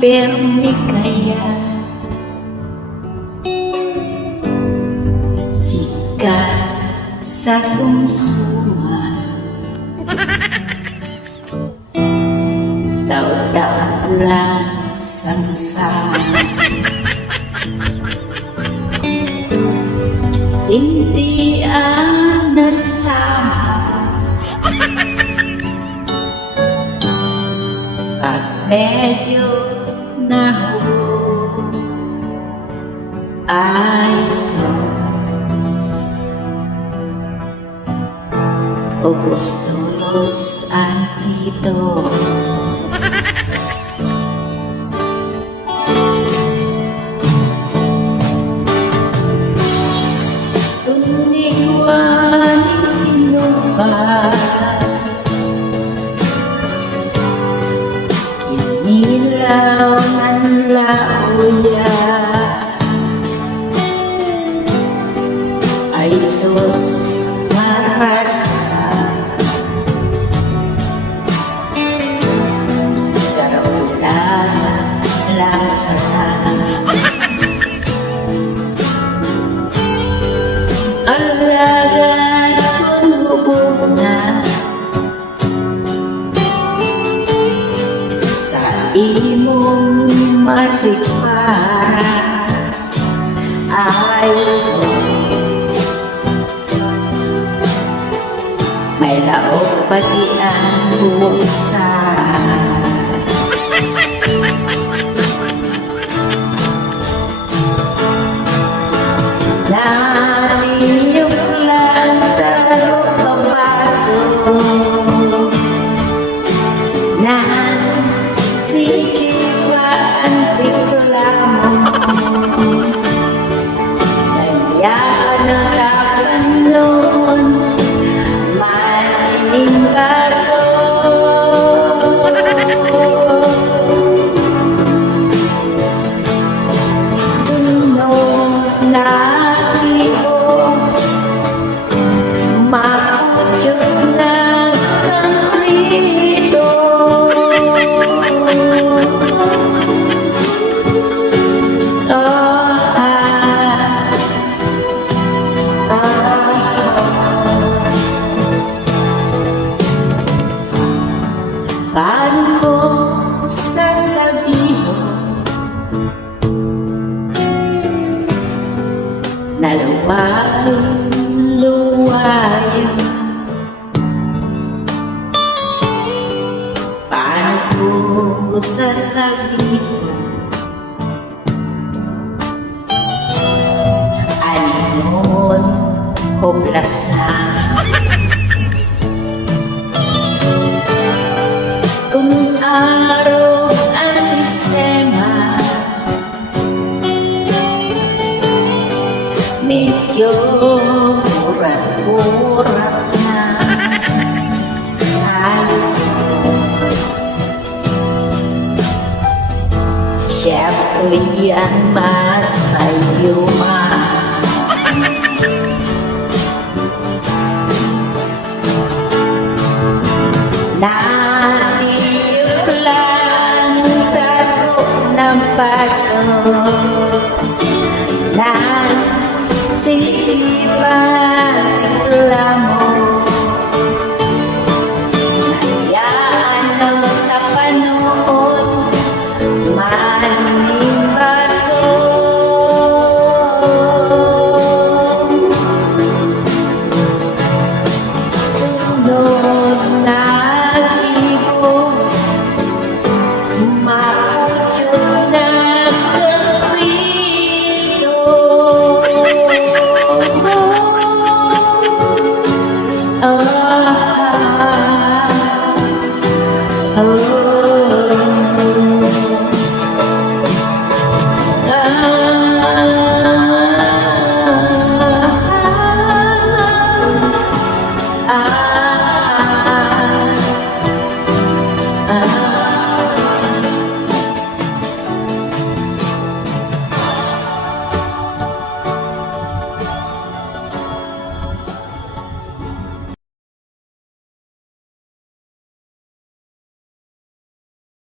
permi kaya sikat sa sumsuman taot-taot lang sangsara hindi ang nasama pag medyo nahulog ay sos ubos tulos ang itos. Tuniguanin sino ba kinilaw ng lauya ay sus maras lang sana alagad kong lubog na sa imong marikpara ay sus may laog pati ang busa. Sisipan reklamo Nayaan na laban noon Maling kaso Sunod na iyo mapudyog na paano ko sasabihin na luway-luwayan? Paano ko sasabihin alingon hopeless na? Kung araw ang sistema medyo murat-murat na ay sus siyempre ang masayuma paso ng sipan lang